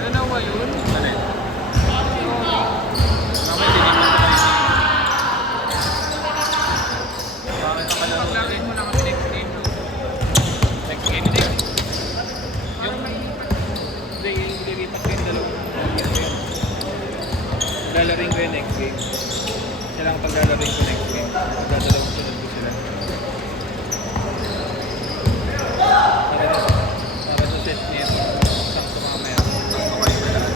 Dalawa yun. Ano yun? Mamaya lilipat na kayo. Bakit nakalaro? Paglangin mo na kami next game. Next game? Yung... Hindi, yung lilipat ko yung dalawang. Lalaring ko yung next game. Kailangan paglalaring ko next game. Magdadalawang sunod ko sila. Para sa set niya. Sakto mamaya. Sakto kayo na lahat.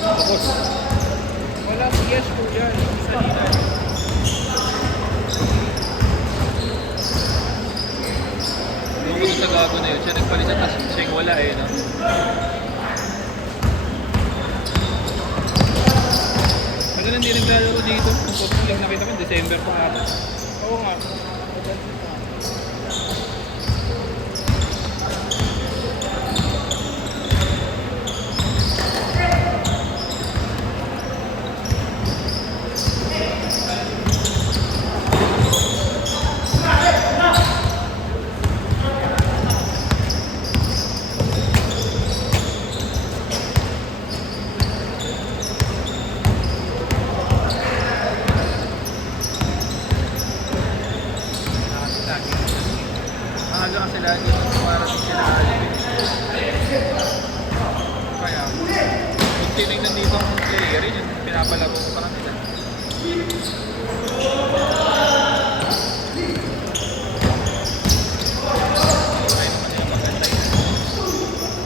Tapos, Wala PS po yan. Isa nila. bukod sa gago na yun, siya nagpalitan na siya yung wala eh. No? Tagal hindi naglalaro dito. Ang populing nakita ko, December pa ata. Oo nga. Maaga kasi lagi para din sila alipin. Kaya. Kung sino yung nandito ang player, yun yung pinapalaro ko pa kanila. Ay naman yung maganda yun.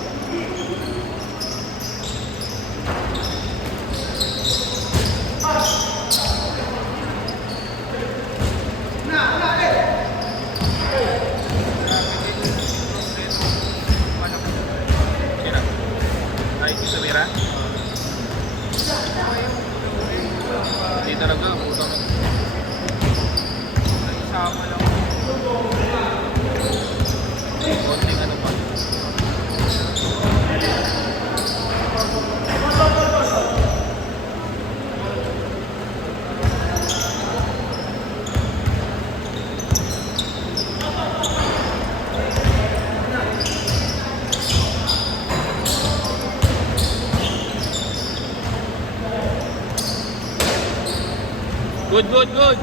Sino? Ay, si Samira? Hindi talaga, putang Isama lang. konting ano pa. Good, good, good!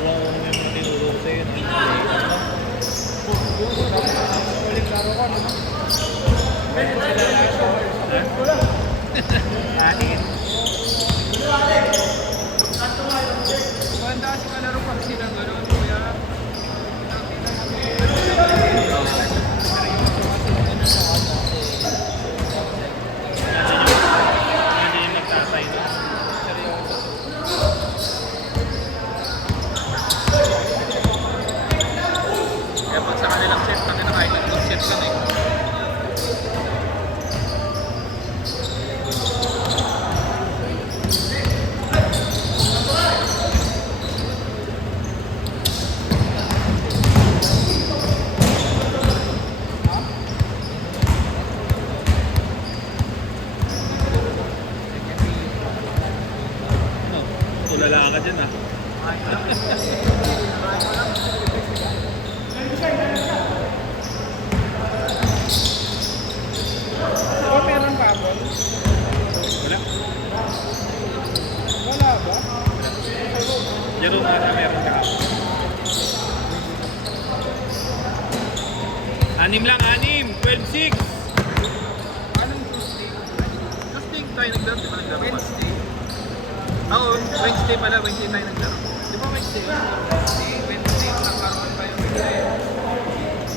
Wala ko naman yung tinuro sa'yo. Uling laro ko, no? Anin. Maganda kasi kalaro pag sila gano'n, kuya. Hindi yung nagtatay na. Seryoso. Kaya pag sa kanilang set, kami na kahit nag set ka na eh. Ano? Tulala ka dyan ah. Diba meron pa ako? Wala. Wala ba? Jerome ata meron ka. Anim lang, anim! 12-6! Anong Tuesday? Tuesday tayo naglaro? Di ba naglaro? Wednesday. Oo, Wednesday pala. Wednesday tayo naglaro. Di ba Wednesday? Wednesday yung nagkaroon tayo Wednesday.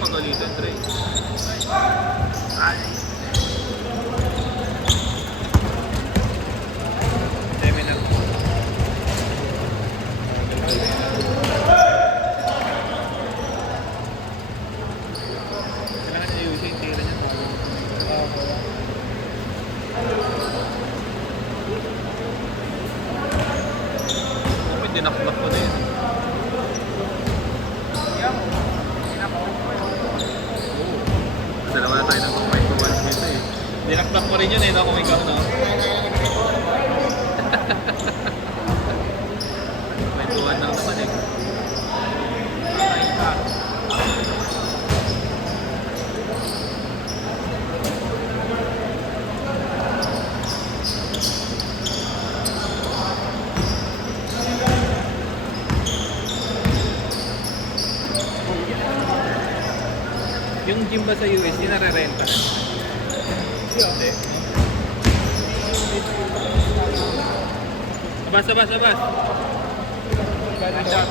Pagalitan, Dre. Ay. Seminar. Kailangan niya ayusin, tira niya. May dinakdak ko na yun. Yan mo. Pinakaon ko yun. Dalawa na tayo ng 5-1 dito eh. Dinakdak mo rin yun eh, kung ikaw no? 5-1 lang naman eh. Patay ka. Yung gym ba sa US, di nare-renta? Hindi. Abas, abas, abas! Ganda.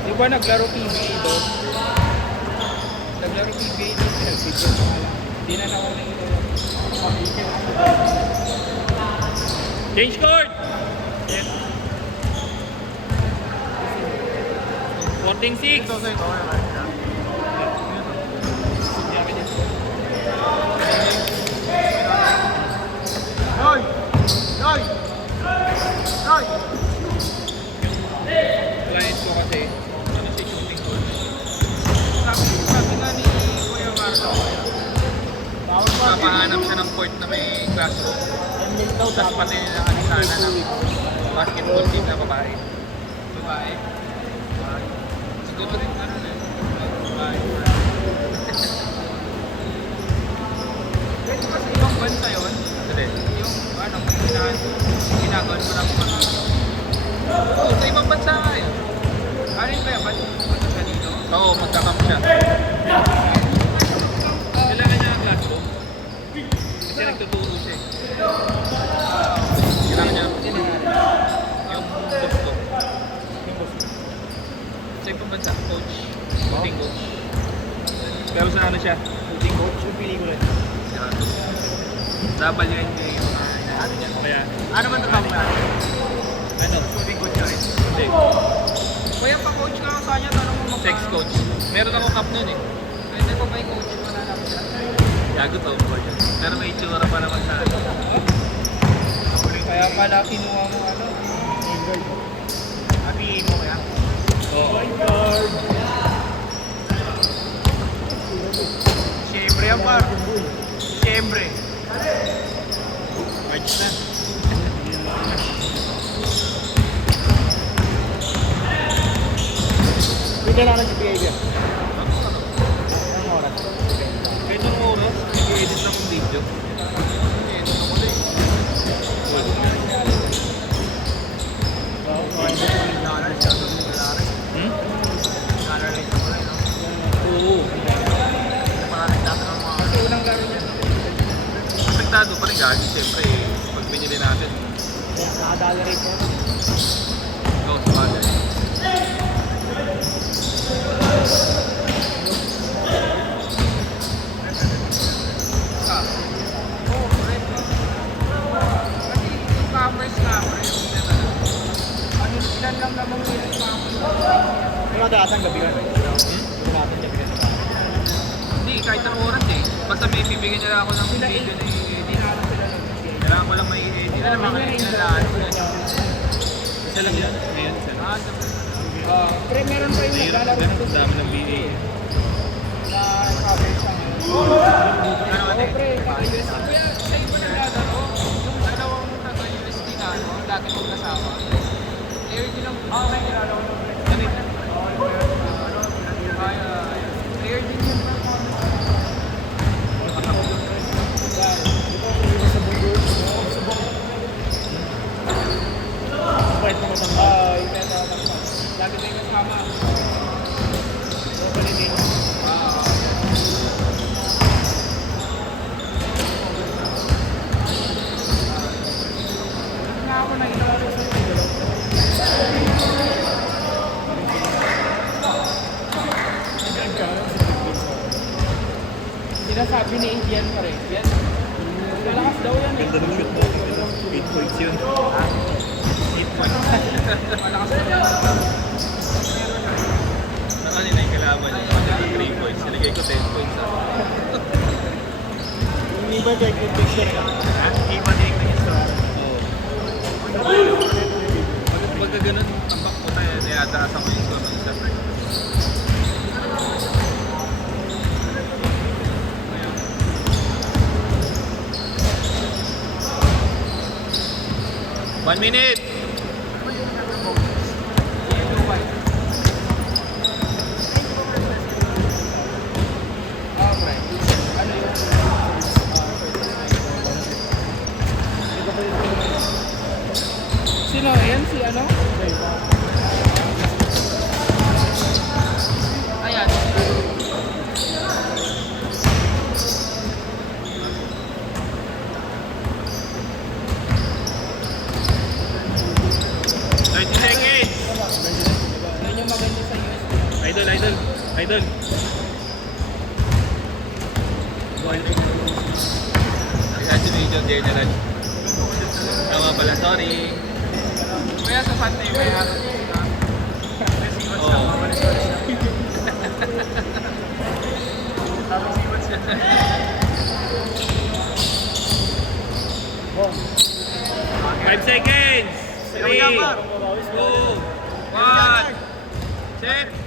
Di ba naglaro PBA doon? Naglaro PBA doon, pinag-video ko nga lang. Hindi na ako nakita yun. Change court! 14-6! Hoy! Hoy! Hoy! Client ko kasi, ano si shooting coach? Sabi nga ni Kuya Marco, Papahanap siya ng court na may classroom. Tapos pati nakalisana ng basketball team na babae. babae. Siguro rin ano na babae. Pwede ba sa ibang bansa yun? Hindi. Yung ano, ginagawa mo lang mga Oo, sa ibang bansa nga yun. Alin ba yan? Ba't punta siya dito? Oo, magkakamp siya. Kailangan niya ang classroom. Kasi nagtuturo siya eh. Kailangan niya yung boss ko. Sa ibang bansa, coach. Shooting coach. Pero sa ano siya? Shooting coach yung pelikula niya. WNBA yung ano niya. Kaya, Ano ba ito kamo natin? ano? Shooting coach ka rin. Hindi. Kuya pa coach ka sa kanya, tanong mo Sex coach. Meron akong cup nun eh. Pwede ko ba yung coach mo na lang siya? Gago to ba yun? Pero may itsura pa naman sa ano. Kaya pala kinuha mo ano? Hatiin mo kaya? Oo. Siyempre yan par. Siyempre. March na. Pwede lang na si PA Ano? Anong oras? Kahit yung oras, nag-edit lang yung video. Nag-edit ako na eh. Hmm? Oo. Kasi unang laro niya. Apektado pa rin gago. Siyempre, pag binili natin, Nakadala rin ko. go sa bagay. Oo, correct. Kasi e-commerce na ako rin. Ano, ilan lang naman yung e-commerce. May kadalasan gabi ka. Hmm? Natin gabi ka. Hindi, kahit anong oras eh. Basta may bibigyan nila ako ng Sila video na Hindi i-edit. na ako sila nag-share. Kailangan ko lang may i-edit. Sila naman Mga yung inilalaan ko yan. Isa lang yan. Ngayon, isa lang. Pre, meron pa yung Mahirap naglalaro ganun dito sa dami ng BA. na e-commerce lang. Ano Oo, pre, naka-USD. Kaya sa iba naglalaro, yung dalawang naka-USD na ano, lagi kong kasama. Air din ang okay, nilalaro ng pre. Ganit. Air din yung Kahit mga matanda. kama. Nga ako nakilala sa iyo. Sinasabi ni Indian pa rin. Yan. Malakas daw yan eh. Ganda ng shoot natin. 8 points yun. 8 points. Malakas daw yan. Sa kanina yung kalaban niya, 3 points. Nilagay ko 10 points. Yung iba dyan, yung picture ka. Iba din yung star. Oo. Pagka ganun, tambak ko tayo, niyataas ako yung score ng isa. One minute! Sino yan? Si ano? Ayan. Seconds! Yan yung maganda sa US. Idol, idol, idol. Congratulations, General. Tama pala, sorry. Kaya sa Sunday, kaya Oo. Five seconds. 3, 2, 1. Set.